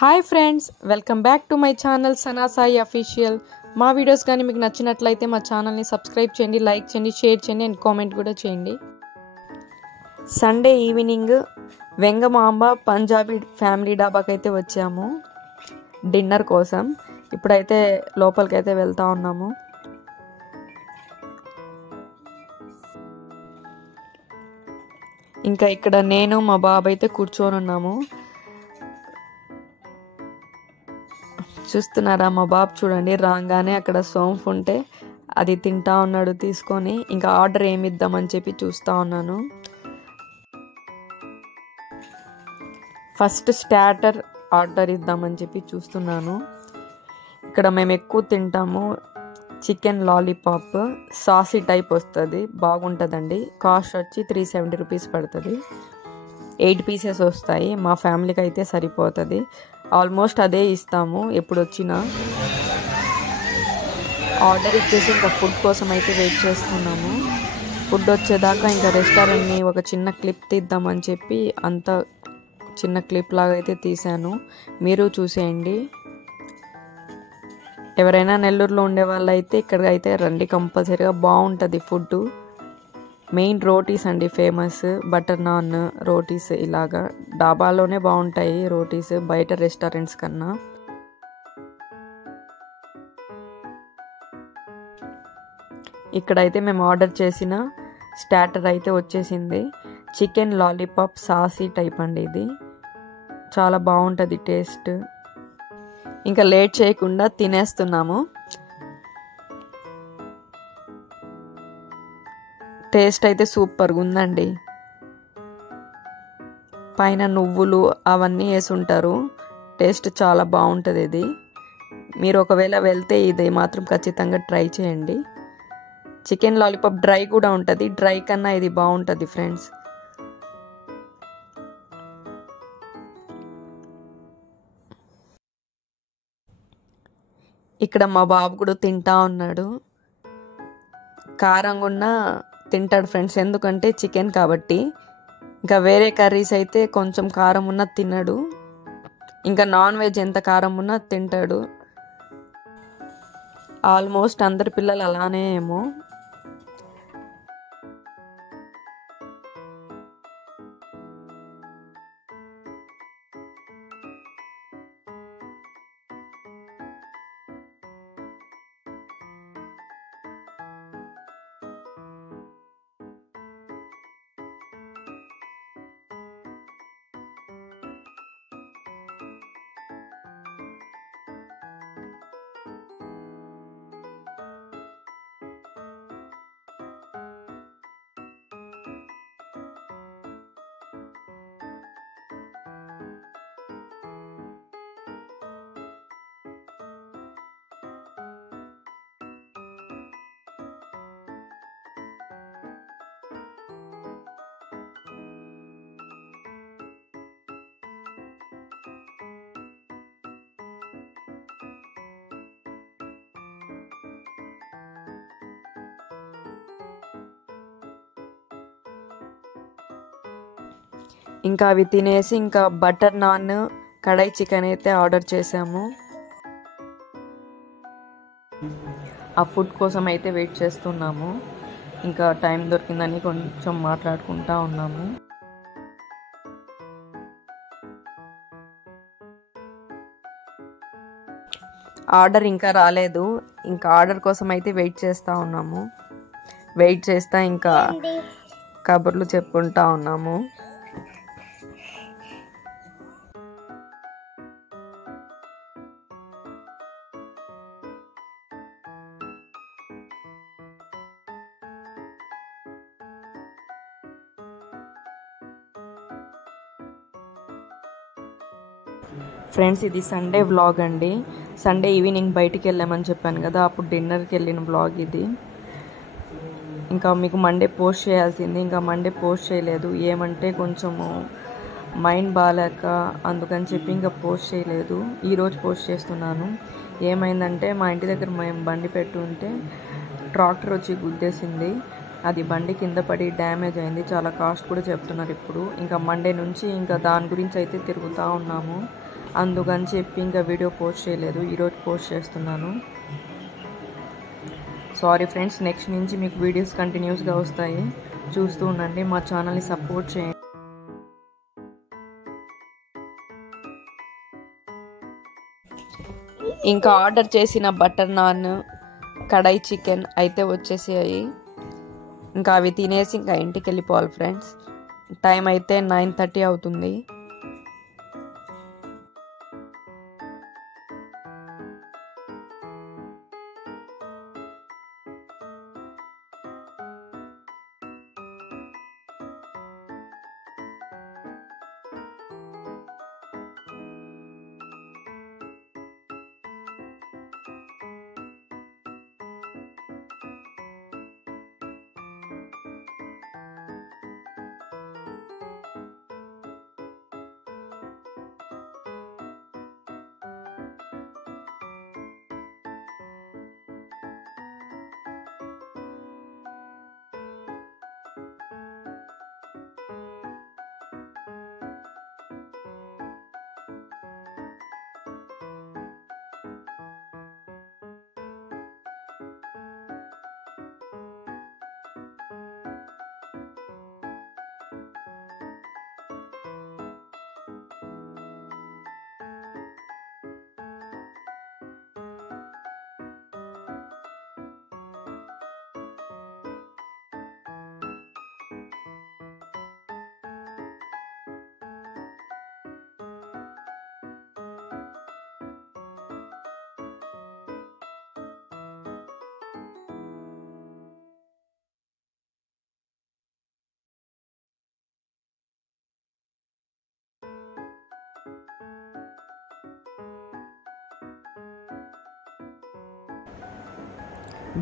Hi friends, welcome back to my channel Sana Sai official. మా videos కానీ మీకు నచ్చినట్లయితే మా ఛానల్ని సబ్స్క్రైబ్ చేయండి, లైక్ చేయండి, షేర్ చేయండి అండ్ కామెంట్ కూడా చేయండి. Sunday evening Vengamamba Punjabi family డాబాకి అయితే వచ్చాము డిన్నర్ కోసం. ఇప్పుడైతే లోపలికైతే వెళ్తూ ఉన్నాము. ఇంకా ఇక్కడ నేను మా బాబు అయితే కూర్చొని ఉన్నాము. చూస్తున్నారా, మా బాబు చూడండి, రాగానే అక్కడ సోంఫ్ ఉంటే అది తింటా ఉన్నాడు తీసుకొని. ఇంకా ఆర్డర్ ఏమి ఇద్దామని చెప్పి చూస్తూ ఉన్నాను. ఫస్ట్ స్టార్టర్ ఆర్డర్ ఇద్దామని చెప్పి చూస్తున్నాను. ఇక్కడ మేము ఎక్కువ తింటాము చికెన్ లాలీపాప్, సాసీ టైప్ వస్తుంది, బాగుంటుందండి. కాస్ట్ వచ్చి 370 రూపీస్ పడుతుంది. 8 పీసెస్ వస్తాయి. మా ఫ్యామిలీకి అయితే సరిపోతుంది. ఆల్మోస్ట్ అదే ఇస్తాము ఎప్పుడు వచ్చినా. ఆర్డర్ ఇచ్చేసి ఇంకా ఫుడ్ కోసం అయితే వెయిట్ చేస్తున్నాము. ఫుడ్ వచ్చేదాకా ఇంకా రెస్టారెంట్ని ఒక చిన్న క్లిప్ తీద్దామని చెప్పి అంత చిన్న క్లిప్ లాగా అయితే తీసాను. మీరు చూసేయండి. ఎవరైనా నెల్లూరులో ఉండే వాళ్ళు అయితే ఇక్కడికి అయితే రండి, కంపల్సరీగా బాగుంటుంది ఫుడ్. మెయిన్ రోటీస్ అండి ఫేమస్, బటర్ నాన్ రోటీస్. ఇలాగా డాబాలోనే బాగుంటాయి రోటీస్ బయట రెస్టారెంట్స్ కన్నా. ఇక్కడైతే మేము ఆర్డర్ చేసిన స్టార్టర్ అయితే వచ్చేసింది. చికెన్ లాలీపాప్ సాసీ టైప్ అండి. ఇది చాలా బాగుంటుంది టేస్ట్. ఇంకా లేట్ చేయకుండా తినేస్తున్నాము. టేస్ట్ అయితే సూపర్గా ఉందండి. పైన నువ్వులు అవన్నీ వేసి ఉంటారు. టేస్ట్ చాలా బాగుంటుంది. ఇది మీరు ఒకవేళ వెళ్తే ఇది మాత్రం ఖచ్చితంగా ట్రై చేయండి. చికెన్ లాలీపాప్ డ్రై కూడా ఉంటుంది. డ్రై కన్నా ఇది బాగుంటుంది ఫ్రెండ్స్. ఇక్కడ మా బాబు కూడా తింటా ఉన్నాడు. కారంగా ఉన్నా తింటాడు ఫ్రెండ్స్, ఎందుకంటే చికెన్ కాబట్టి. ఇంకా వేరే కర్రీస్ అయితే కొంచెం కారం ఉన్నా తినడు. ఇంకా నాన్ వెజ్ ఎంత కారం ఉన్నా తింటాడు. ఆల్మోస్ట్ అందరి పిల్లలు అలానే ఏమో. ఇంకా అవి తినేసి ఇంకా బటర్ నాన్, కడాయి చికెన్ అయితే ఆర్డర్ చేసాము. ఆ ఫుడ్ కోసం అయితే వెయిట్ చేస్తున్నాము. ఇంకా టైం దొరికిందని కొంచెం మాట్లాడుకుంటా ఉన్నాము. ఆర్డర్ ఇంకా రాలేదు. ఇంకా ఆర్డర్ కోసం అయితే వెయిట్ చేస్తూ ఉన్నాము. వెయిట్ చేస్తా ఇంకా కబుర్లు చెప్పుకుంటా ఉన్నాము. ఫ్రెండ్స్, ఇది సండే వ్లాగ్ అండి. సండే ఈవినింగ్ బయటికి వెళ్ళామని చెప్పాను కదా, అప్పుడు డిన్నర్కి వెళ్ళిన వ్లాగ్ ఇది. ఇంకా మీకు మండే పోస్ట్ చేయాల్సింది, ఇంకా మండే పోస్ట్ చేయలేదు. ఏమంటే కొంచెము మైండ్ బాగాలేక అందుకని చెప్పి ఇంకా పోస్ట్ చేయలేదు. ఈరోజు పోస్ట్ చేస్తున్నాను. ఏమైందంటే మా ఇంటి దగ్గర మేము బండి పెట్టుంటే ట్రాక్టర్ వచ్చి గుద్దేసింది. అది బండి కింద పడి డ్యామేజ్ అయింది. చాలా కాస్ట్ కూడా చెప్తున్నారు ఇప్పుడు. ఇంకా మండే నుంచి ఇంకా దాని గురించి అయితే తిరుగుతూ ఉన్నాము. అందుకని చెప్పి ఇంకా వీడియో పోస్ట్ చేయలేదు. ఈరోజు పోస్ట్ చేస్తున్నాను. సారీ ఫ్రెండ్స్, నెక్స్ట్ నుంచి మీకు వీడియోస్ కంటిన్యూస్గా వస్తాయి, చూస్తూ ఉండండి. మా ఛానల్ని సపోర్ట్ చేయండి. ఇంకా ఆర్డర్ చేసిన బటర్ నాన్, కడాయి చికెన్ అయితే వచ్చేసాయి. ఇంకా అవి తినేసి ఇంకా ఇంటికి వెళ్ళిపోవాలి ఫ్రెండ్స్. టైం అయితే 9:30 అవుతుంది.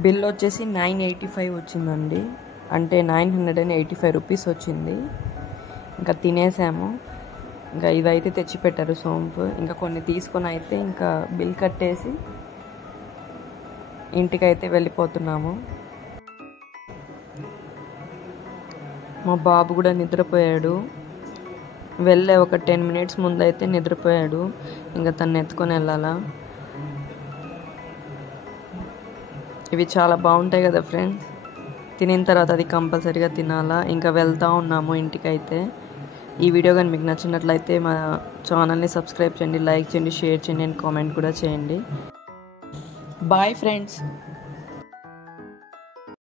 బిల్ వచ్చేసి 985 వచ్చిందండి. అంటే 985 రూపీస్ వచ్చింది. ఇంకా తినేసాము. ఇంకా ఇదైతే తెచ్చిపెట్టారు సోంపు. ఇంకా కొన్ని తీసుకొని అయితే ఇంకా బిల్ కట్టేసి ఇంటికైతే వెళ్ళిపోతున్నాము. మా బాబు కూడా నిద్రపోయాడు. వెళ్ళే ఒక 10 మినిట్స్ ముందు అయితే నిద్రపోయాడు. ఇంకా తను ఎత్తుకొని వెళ్ళాలా. ఇవి చాలా బాగుంటాయి కదా ఫ్రెండ్స్. తినిన తర్వాత అది కంపల్సరీగా తినాలా. ఇంకా వెళ్తూ ఉన్నాము ఇంటికైతే. ఈ వీడియో కానీ మీకు నచ్చినట్లయితే మా ఛానల్ని సబ్స్క్రైబ్ చేయండి, లైక్ చేయండి, షేర్ చేయండి అండ్ కామెంట్ కూడా చేయండి. Bye friends.